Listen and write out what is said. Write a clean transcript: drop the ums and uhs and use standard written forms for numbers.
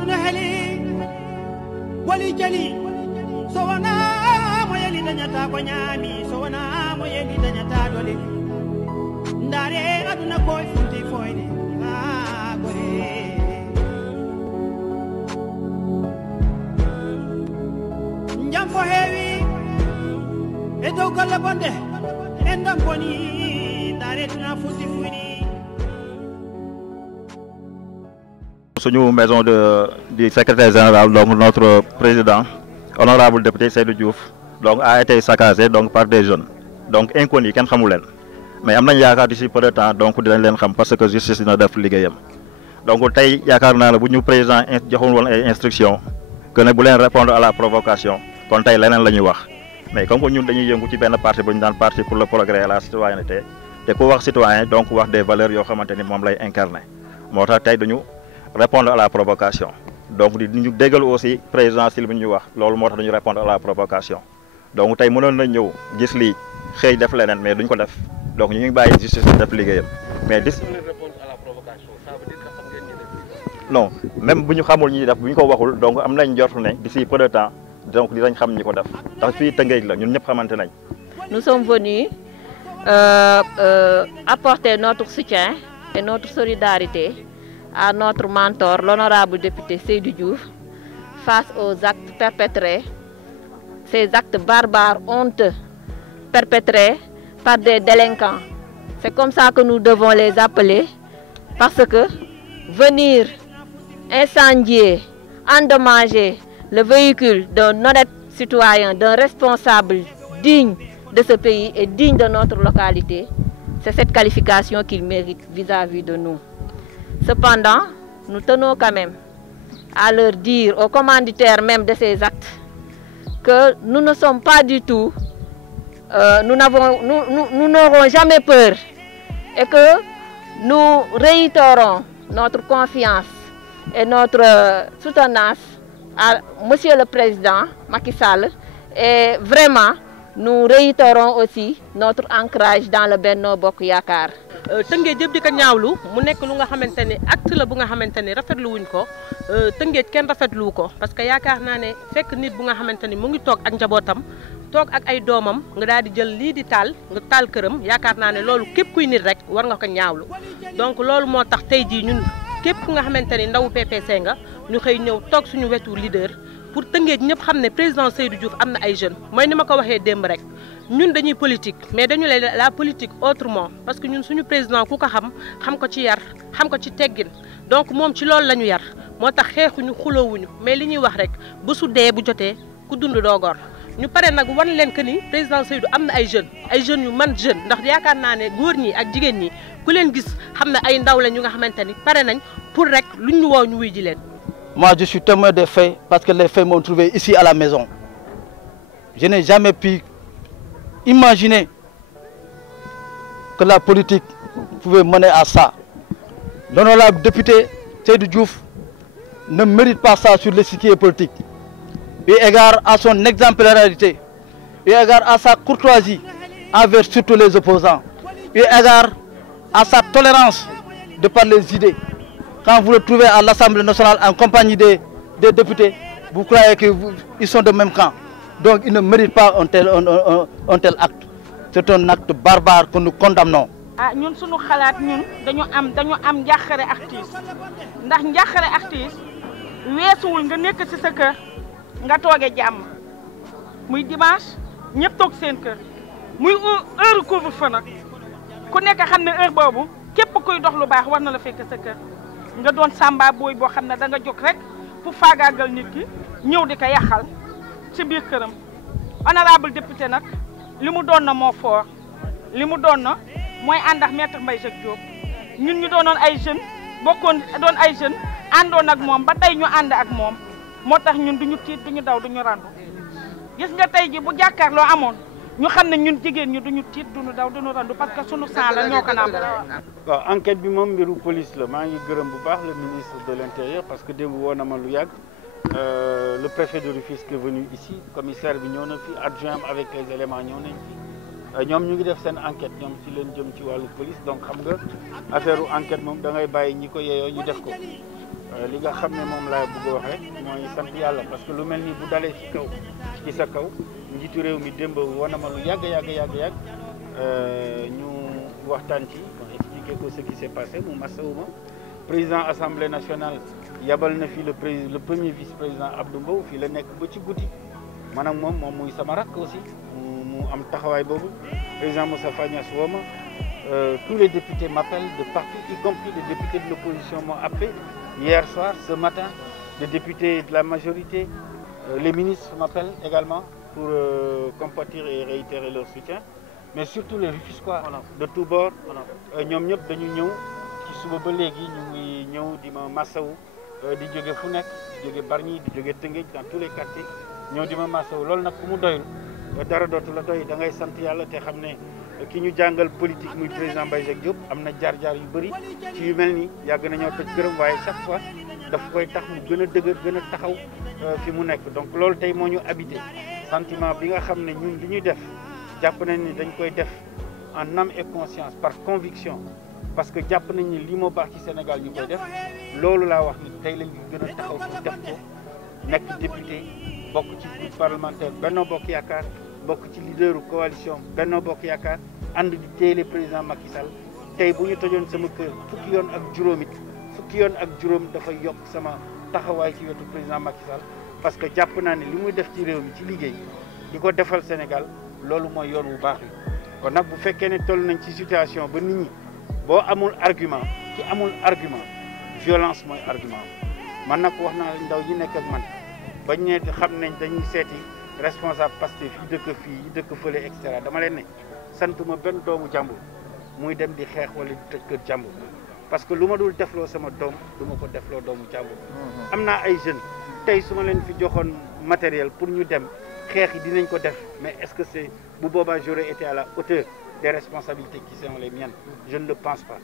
aduna heli wali jali so wana mo yeli dañata ko ñaami so wana mo yeli dañata dole ndare aduna ko funti foyde ha gore jam fo heewi e dow golle bonde en dam boni ndare tuna funti fuyni. Suñu maison du secrétaire général, donc notre président, honorable député Seydou Diouf, donc a été saccagé donc par des jeunes, donc inconnus, kenn xamul leen mais am nañ yaakaar d'ici peu de temps donc dinañ leen xam parce que justice dina def liggéeyam donc tey yaakaar naa ne bu ñu président joxoon woon ay instructions que ne bu leen répondre à la provocation kon tey leneen la ñuy wax mais comme que ñun dañuy yëngu ci benn parti bu ñu daan parti pour le progrès et la citoyenneté te ku wax citoyen donc wax des valeurs yoo xamante ni moom lay incarner moo tax tey dañu répondre à la provocation donc di ñu déggal aussi président Syll bi ñu wax loolu moo tax dañu répondre à la provocation donc tey mënoon na ñëw gis lii xëy def leneen mais duñ ko def donc ñu ngi bàyyi justice def liggéeyam mais non même bu ñu xamul ñi def bu ñu ko waxul donc am nañ njort ne d'ici peu de temps donc dinañ xam ñi ko def ndax fii Tëngéej la ñun ñëpp xamante nañ. Nous sommes venus apporter notre soutien et notre solidarité à notre mentor, l'honorable député Seydou Diouf, face aux actes perpétrés, ces actes barbares, honteux, perpétrés par des délinquants. C'est comme ça que nous devons les appeler, parce que venir incendier, endommager le véhicule d'un honnête citoyen, d'un responsable digne de ce pays et digne de notre localité, c'est cette qualification qu'il mérite vis-à-vis de nous. Cependant, nous tenons quand même à leur dire, aux commanditaires même de ces actes, que nous ne sommes pas du tout, nous n'aurons jamais peur et que nous réitérons notre confiance et notre soutenance à Monsieur le Président Macky Sall et vraiment nous réitérons aussi notre ancrage dans le Benno Bokk Yaakaar. Tëngéej yëpp di ko ñaawlu mu nekk lu nga xamante ni acte la bu nga xamante ni rafetlu wuñ ko Tëngéej kenn rafetlu ko parce que yaakaar naa ne fekk nit bu nga xamante ni mu ngi toog ak njabootam toog ak ay doomam nga daal di jël lii di taal nga taal këram yaakaar naa ne loolu képp kuy nit rek war nga ko ñaawlu donc loolu moo tax tey jii ñun képp ku nga xamante ni ndawu PPC nga ñu xëy ñëw toog suñu wetu leader pour Tëngéej ñëpp xam ne président Seydou Diouf am na ay jeunes mooy ni ma ko waxee démb rek. ñun dañuy politique mais dañu la politique autrement parce que ñun suñu président ku ko xam ko ci yar xam ko ci teggin donc moom ci loolu la ñu yar moo tax xeexuñu xuloowuñu mais li ñuy wax rek bu su dee bu jotee ku dund doo gor ñu pare nag wan leen que ni président Seydou am na ay jeunes yu man jeune ndax yaakaar naa ne góor ñi ak jigéen ñi ku leen gis xam ne ay ndaw la ñu nga xamante ni pare nañ pour rek luñ ñu woo ñu wuy ji leen. Moi je suis témoin des faits parce que les faits m'ont trouvé ici à la maison. Je n'ai jamais pu imaginez que la politique pouvait mener à ça. L'honorable député Seydou Diouf ne mérite pas ça sur l'échiquier politique. Eu égard à son exemplarité, eu égard à sa courtoisie envers surtout les opposants, eu égard à sa tolérance de par les idées. Quand vous le trouvez à l'Assemblée nationale en compagnie des députés, vous croyez qu'ils sont de même camp. Donc il ne mérite pas un tel acte. C'est un acte barbare que nous condamnons. Ah ñun suñu xalaat ñun dañu am njàqare ak tiis ndax njàqare ak tiis weesuwul nga nekk ci sa kër nga toogee jàmm muy dimanche ñëpp toog seen kër muy heure couvre-feu nag ku nekk xam ne heure boobu képp kuy dox lu baax war na la fekk sa kër nga doon samba booy boo xam ne da nga jóg rek pour faagaagal nit ki ñëw di ko yàqal ci biir këram honorable député nag li mu doon na moo fort li mu doon na mooy ànd ak maître Mbaye Jacques Diop ñun ñu doonoon ay jeunes bokkoon doon ay jeunes àndoon ak moom ba tey ñu ànd ak moom moo tax ñun duñu tiit duñu daw duñu randu gis nga tey ji bu jàkkaarloo amoon ñu xam ne ñun jigéen ñi duñu tiit duñu daw duñu randu parce que sunu sang la ñoo ko naam. waaw enquête bi moom mbiru police la maa ngi gërëm bu baax le ministre de l'intérieur parce que démb woo na ma lu yàgg. Le préfet de Rufisque est venu ici commissaire bi ñëw na fi adjoint avec les éléments ñëw nañ fi ñoom ñu ngi def seen enquête ñoom ci leen jëm ci wàllu police donc xam nga affaire enquête moom da ngay bàyyi ñi ko yeeyoo ñu def ko li nga xam ne moom laa bëgg a wax rek mooy sant yàlla parce que lu mel ni bu dalee ci kaw ci sa kaw njiitu réew mi démb wane ma lu yàgg ñu waxtaan ci expliquer ko ce qui s'est passé mu masawuma président assemblée nationale yabal na fi le premier vice-président Abdou Mbow fii la nekk ba ci guddi man ak moom muy sama rakk aussi mu am taxawaay boobu président Moustapha Niasse woo ma tous les députés m'appellent de partout y compris les députés de l'opposition m'ont appelé hier soir, ce matin, les députés de la majorité, les ministres m'appellent également pour compatir et réitérer leur soutien. Mais surtout les Rufisquois de tous bords, ñoom ñëpp dañu ñëw ci suba ba léegi ñu ngi ñëw di ma massawu di jóge fu nekk di jóge Bargny di jóge Tëngéej dans tous les quartiers ñëw di ma massawu loolu nag ku mu doyul dara dootu la doy da ngay sant yàlla te xam ne ki ñu jàngal politique muy président Mbaye Jacques Diop am na jaar-jaar yu bëri ci yu mel nii yàgg nañoo tëj gërëm waaye chaque fois daf koy tax mu gën a dëgër gën a taxaw fi mu nekk donc loolu tey moo ñu habité sentiment bi nga xam ne ñun li ñuy def jàpp nañ ni dañ koy def en âme et conscience par conviction parce que jàpp nañ ni lii moo baax ci Sénégal ñu koy def loolu laa wax ni tey lañ gën a taxaw pour def ko nekk député bokk ci groupe parlementaire Benno Bokk Yaakaar bokk ci leaderu coalition Benno Bokk Yaakaar ànd di téele président Macky Sall tey bu ñu tojoon sama kër fukki yoon ak juróom dafay yokk sama taxawaay ci wetu président Macky Sall parce que jàpp naa ne li muy def ci réew mi ci liggéey di ko defal Sénégal loolu mooy yoon wu baax wi kon nag bu fekkee ne toll nañ ci situation ba nit ñi boo amul argument ci amul argument violence mooy argument man nag wax naa ndaw yi nekk ak man bañ ne xam nañ dañuy seeti responsable Pastef yi dëkk fii yi dëkk fële et cetera dama leen ne santuma benn doomu jàmbur muy dem di xeex wala di tëj kër jàmbur parce que lu ma dul defloo sama doom du ma ko defloo doomu jàmbur am naa ay jeunes tey su ma leen fi joxoon matériel pour ñu dem xeex yi dinañ ko def mais est-ce que c'est bu boobaa j'aurais été à la hauteur des responsabilités qui sont les miennes je ne le pense pas